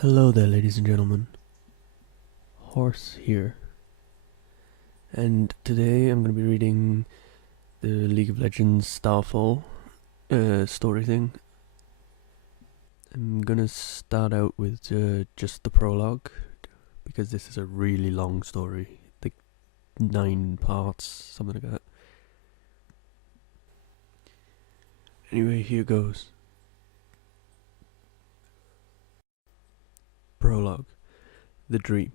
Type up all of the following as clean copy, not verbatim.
Hello there, ladies and gentlemen. Horse here. And today I'm going to be reading the League of Legends Starfall story thing. I'm going to start out with just the prologue, because this is a really long story. Like 9 parts, something like that. Anyway, here goes. Prologue. The dream.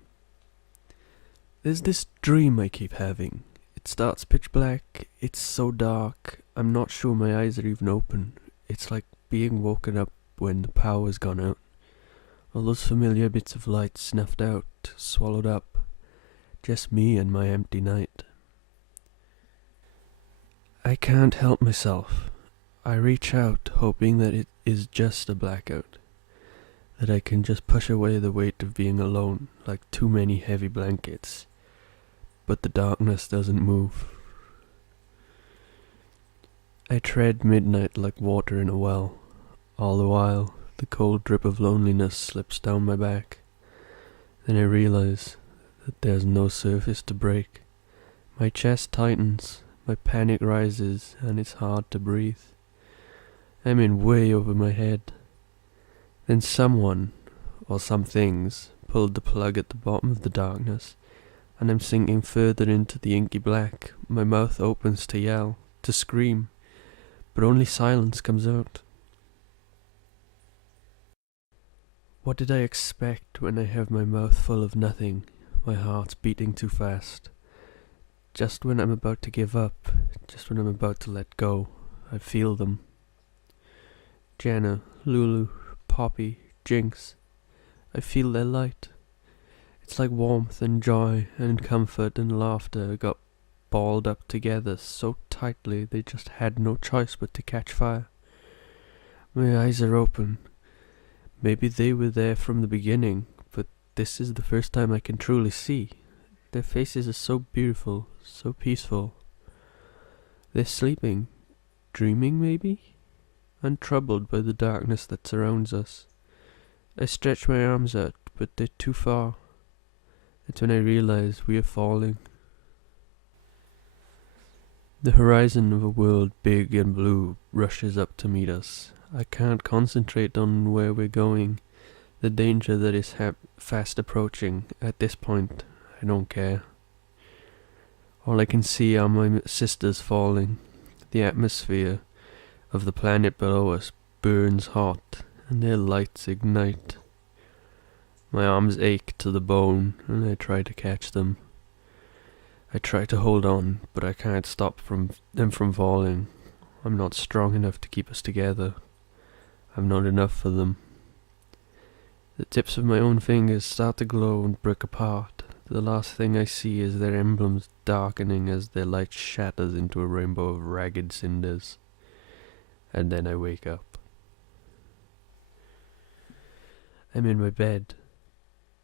There's this dream I keep having. It starts pitch black, it's so dark, I'm not sure my eyes are even open. It's like being woken up when the power's gone out. All those familiar bits of light snuffed out, swallowed up. Just me and my empty night. I can't help myself. I reach out, hoping that it is just a blackout. That I can just push away the weight of being alone, like too many heavy blankets. But the darkness doesn't move. I tread midnight like water in a well. All the while, the cold drip of loneliness slips down my back. Then I realize that there's no surface to break. My chest tightens, my panic rises, and it's hard to breathe. I'm in way over my head. Then someone, or some things, pulled the plug at the bottom of the darkness, and I'm sinking further into the inky black. My mouth opens to yell, to scream, but only silence comes out. What did I expect when I have my mouth full of nothing, my heart's beating too fast? Just when I'm about to give up, just when I'm about to let go, I feel them. Janna, Lulu, Poppy, Jinx. I feel their light. It's like warmth and joy and comfort and laughter got balled up together so tightly they just had no choice but to catch fire. My eyes are open. Maybe they were there from the beginning, but this is the first time I can truly see. Their faces are so beautiful, so peaceful. They're sleeping, dreaming maybe? Untroubled by the darkness that surrounds us. I stretch my arms out, but they're too far. That's when I realize we are falling. The horizon of a world big and blue rushes up to meet us. I can't concentrate on where we're going. The danger that is fast approaching. At this point, I don't care. All I can see are my sisters falling. The atmosphere of the planet below us burns hot, and their lights ignite. My arms ache to the bone, and I try to catch them. I try to hold on, but I can't stop them from falling. I'm not strong enough to keep us together. I'm not enough for them. The tips of my own fingers start to glow and break apart. The last thing I see is their emblems darkening as their light shatters into a rainbow of ragged cinders. And then I wake up. I'm in my bed.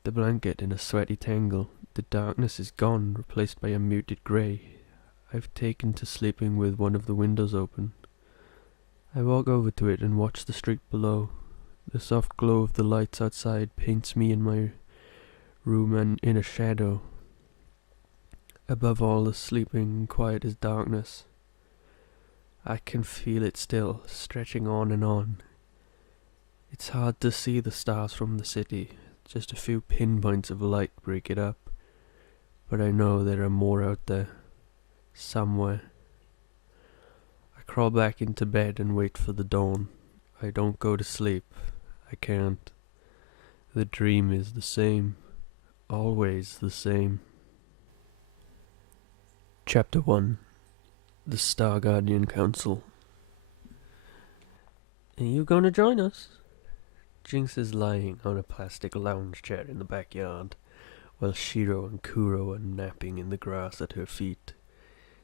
The blanket in a sweaty tangle. The darkness is gone, replaced by a muted grey. I've taken to sleeping with one of the windows open. I walk over to it and watch the street below. The soft glow of the lights outside paints me in my room and in a shadow. Above all the sleeping and quiet is darkness. I can feel it still, stretching on and on. It's hard to see the stars from the city. Just a few pinpoints of light break it up. But I know there are more out there. Somewhere. I crawl back into bed and wait for the dawn. I don't go to sleep. I can't. The dream is the same. Always the same. Chapter 1. The Star Guardian Council. Are you gonna join us? Jinx is lying on a plastic lounge chair in the backyard, while Shiro and Kuro are napping in the grass at her feet.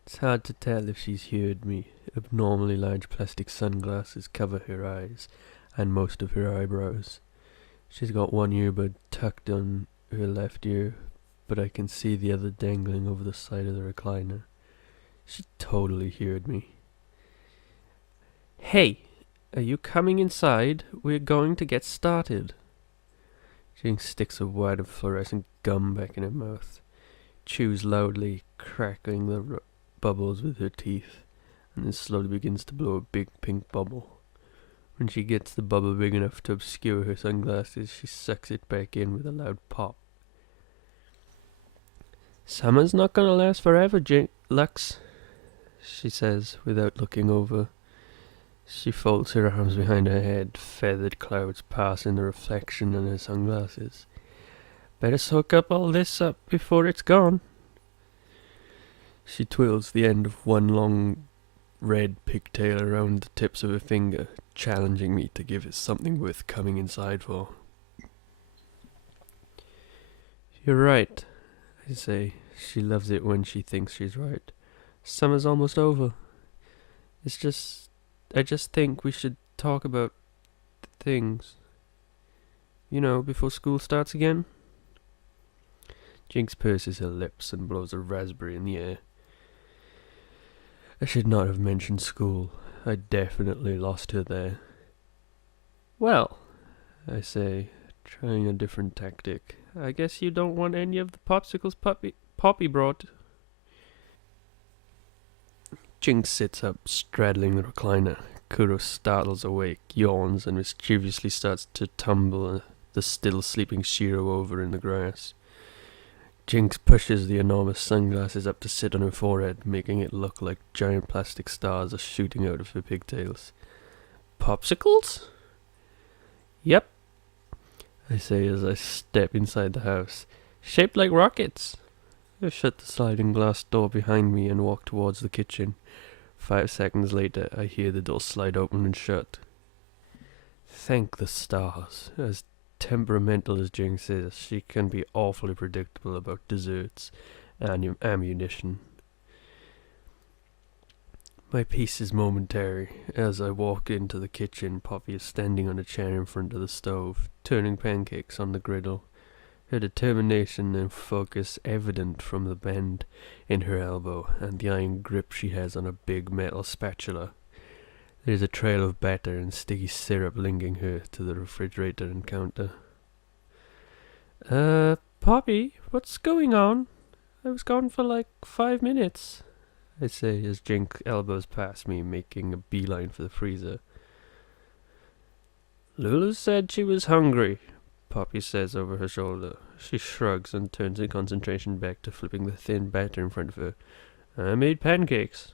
It's hard to tell if she's heard me. Abnormally large plastic sunglasses cover her eyes and most of her eyebrows. She's got one earbud tucked on her left ear, but I can see the other dangling over the side of the recliner. She totally heard me. Hey! Are you coming inside? We're going to get started. Jinx sticks a wad of fluorescent gum back in her mouth, chews loudly, crackling the bubbles with her teeth, and then slowly begins to blow a big pink bubble. When she gets the bubble big enough to obscure her sunglasses, she sucks it back in with a loud pop. "Summer's not gonna last forever, Lux," she says, without looking over. She folds her arms behind her head, feathered clouds pass in the reflection in her sunglasses. "Better soak up all this up before it's gone." She twirls the end of one long red pigtail around the tips of her finger, challenging me to give it something worth coming inside for. "You're right," I say. She loves it when she thinks she's right. "Summer's almost over. I just think we should talk about things. You know, before school starts again." Jinx purses her lips and blows a raspberry in the air. I should not have mentioned school. I definitely lost her there. "Well," I say, trying a different tactic, "I guess you don't want any of the popsicles Poppy brought." Jinx sits up, straddling the recliner. Kuro startles awake, yawns, and mischievously starts to tumble the still sleeping Shiro over in the grass. Jinx pushes the enormous sunglasses up to sit on her forehead, making it look like giant plastic stars are shooting out of her pigtails. "Popsicles?" "Yep," I say as I step inside the house. "Shaped like rockets." I shut the sliding glass door behind me and walk towards the kitchen. 5 seconds later, I hear the door slide open and shut. Thank the stars. As temperamental as Jinx is, she can be awfully predictable about desserts and ammunition. My peace is momentary. As I walk into the kitchen, Poppy is standing on a chair in front of the stove, turning pancakes on the griddle. Her determination and focus evident from the bend in her elbow and the iron grip she has on a big metal spatula. There's a trail of batter and sticky syrup linking her to the refrigerator and counter. Poppy, what's going on? I was gone for like 5 minutes," I say as Jink elbows past me, making a beeline for the freezer. "Lulu said she was hungry," Poppy says over her shoulder. She shrugs and turns her concentration back to flipping the thin batter in front of her. "I made pancakes."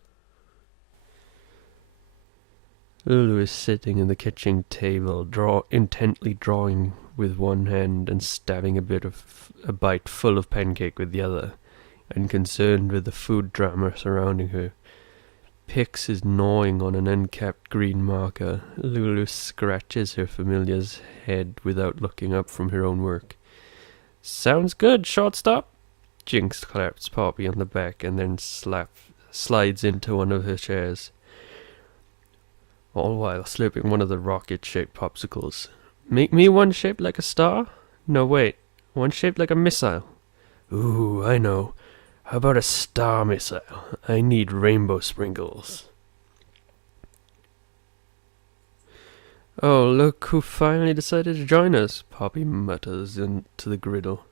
Lulu is sitting in the kitchen table, intently drawing with one hand and stabbing a bite full of pancake with the other, and concerned with the food drama surrounding her. Pix is gnawing on an uncapped green marker. Lulu scratches her familiar's head without looking up from her own work. "Sounds good, shortstop." Jinx claps Poppy on the back and then slides into one of her chairs, all while slurping one of the rocket-shaped popsicles. "Make me one shaped like a star? No, wait. One shaped like a missile. Ooh, I know. How about a star missile? I need rainbow sprinkles." "Oh, look who finally decided to join us," Poppy mutters into the griddle.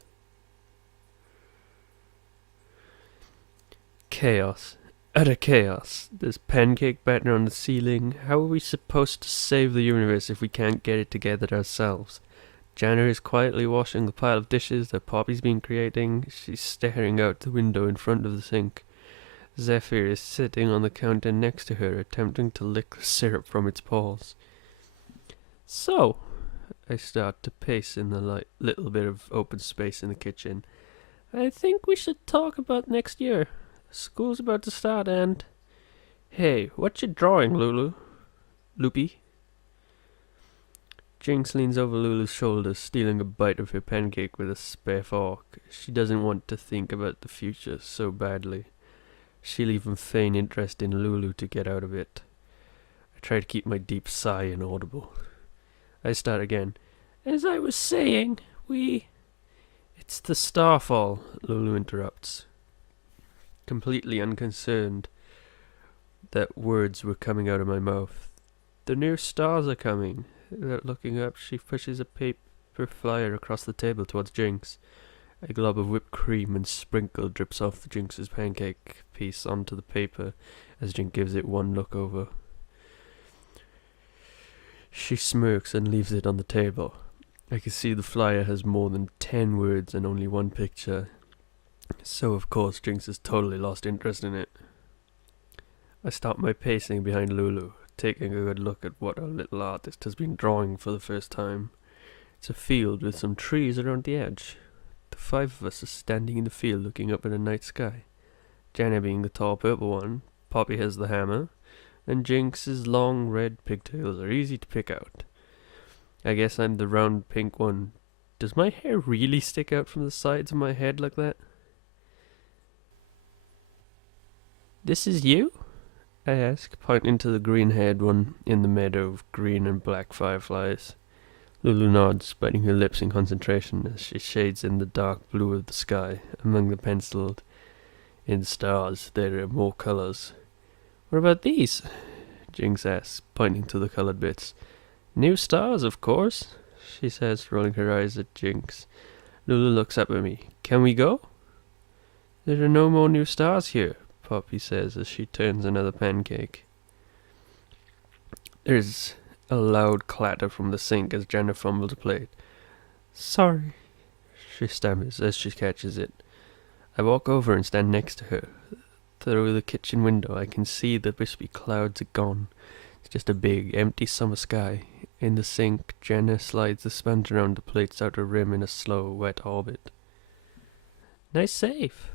Chaos. Utter chaos. There's pancake batter on the ceiling. How are we supposed to save the universe if we can't get it together ourselves? Jana is quietly washing the pile of dishes that Poppy's been creating. She's staring out the window in front of the sink. Zephyr is sitting on the counter next to her, attempting to lick the syrup from its paws. "So," I start to pace in the little bit of open space in the kitchen, "I think we should talk about next year. School's about to start and... Hey, what you drawing, Lulu? Loopy?" Jinx leans over Lulu's shoulder, stealing a bite of her pancake with a spare fork. She doesn't want to think about the future so badly. She'll even feign interest in Lulu to get out of it. I try to keep my deep sigh inaudible. I start again. "As I was saying, It's the starfall," Lulu interrupts, completely unconcerned that words were coming out of my mouth. "The new stars are coming." Without looking up, she pushes a her flyer across the table towards Jinx. A glob of whipped cream and sprinkle drips off Jinx's pancake piece onto the paper as Jinx gives it one look over. She smirks and leaves it on the table. I can see the flyer has more than 10 words and only one picture. So of course Jinx has totally lost interest in it. I stop my pacing behind Lulu, taking a good look at what our little artist has been drawing for the first time. It's a field with some trees around the edge. The 5 of us are standing in the field looking up at the night sky. Jenna being the tall purple one, Poppy has the hammer, and Jinx's long red pigtails are easy to pick out. I guess I'm the round pink one. Does my hair really stick out from the sides of my head like that? This is you? I ask, pointing to the green-haired one in the meadow of green and black fireflies. Lulu nods, biting her lips in concentration as she shades in the dark blue of the sky. Among the penciled-in stars, there are more colors. What about these? Jinx asks, pointing to the colored bits. New stars, of course, she says, rolling her eyes at Jinx. Lulu looks up at me. Can we go? There are no more new stars here, Poppy says as she turns another pancake. There's a loud clatter from the sink as Jenna fumbles a plate. Sorry, she stammers as she catches it. I walk over and stand next to her. Through the kitchen window I can see the wispy clouds are gone. It's just a big, empty summer sky. In the sink, Jenna slides the sponge around the plate's outer rim in a slow, wet orbit. Nice save,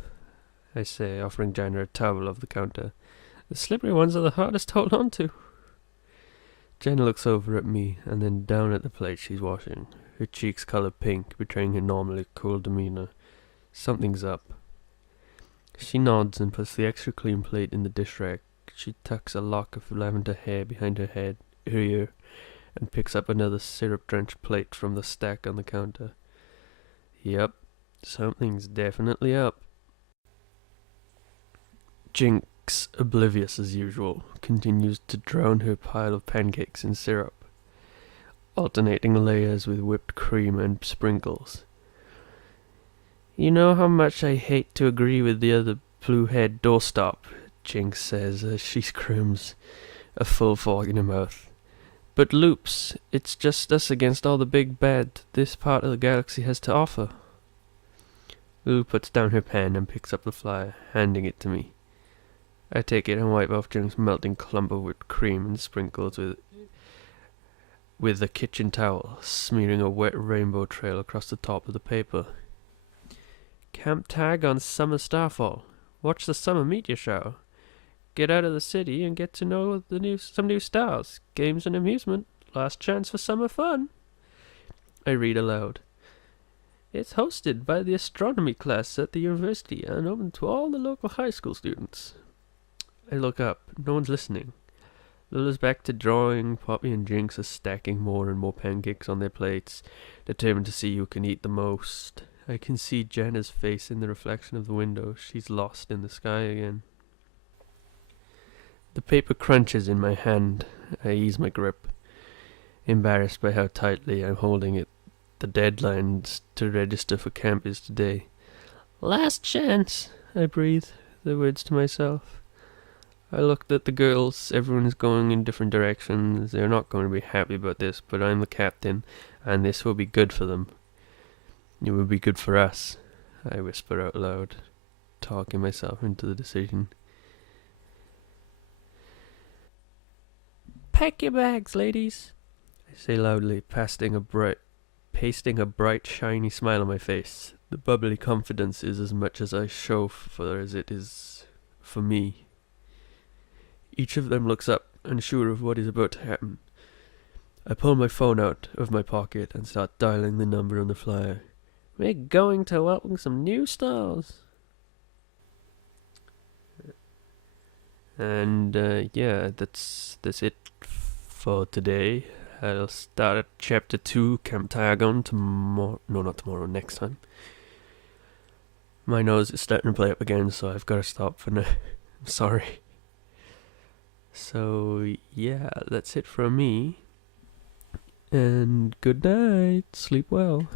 I say, offering Jenna a towel off the counter. The slippery ones are the hardest to hold on to. Jenna looks over at me and then down at the plate she's washing, her cheeks color pink, betraying her normally cool demeanor. Something's up. She nods and puts the extra clean plate in the dish rack. She tucks a lock of lavender hair behind her ear, and picks up another syrup-drenched plate from the stack on the counter. Yep, something's definitely up. Jinx, oblivious as usual, continues to drown her pile of pancakes in syrup, alternating layers with whipped cream and sprinkles. You know how much I hate to agree with the other blue-haired doorstop, Jinx says as she scrims, a full fork in her mouth. But Loops, it's just us against all the big bad this part of the galaxy has to offer. Lulu puts down her pen and picks up the flyer, handing it to me. I take it and wipe off Jinx's melting clump of whipped cream and sprinkles with a kitchen towel, smearing a wet rainbow trail across the top of the paper. Camp tag on summer starfall. Watch the summer meteor shower. Get out of the city and get to know some new stars. Games and amusement. Last chance for summer fun. I read aloud. It's hosted by the astronomy class at the university and open to all the local high school students. I look up. No one's listening. Lula's back to drawing. Poppy and Jinx are stacking more and more pancakes on their plates, determined to see who can eat the most. I can see Jenna's face in the reflection of the window. She's lost in the sky again. The paper crunches in my hand. I ease my grip, embarrassed by how tightly I'm holding it. The deadline to register for camp is today. Last chance, I breathe the words to myself. I looked at the girls. Everyone is going in different directions. They're not going to be happy about this, but I'm the captain, and this will be good for them. It will be good for us, I whisper out loud, talking myself into the decision. Pack your bags, ladies, I say loudly, pasting a bright, shiny smile on my face. The bubbly confidence is as much as I show for as it is for me. Each of them looks up, unsure of what is about to happen. I pull my phone out of my pocket and start dialing the number on the flyer. We're going to welcome some new stars. And yeah, that's it for today. I'll start at chapter 2, Camp Diagon, tomorrow. No, not tomorrow, next time. My nose is starting to play up again, so I've got to stop for now. I'm sorry. So yeah, that's it from me. And good night. Sleep well.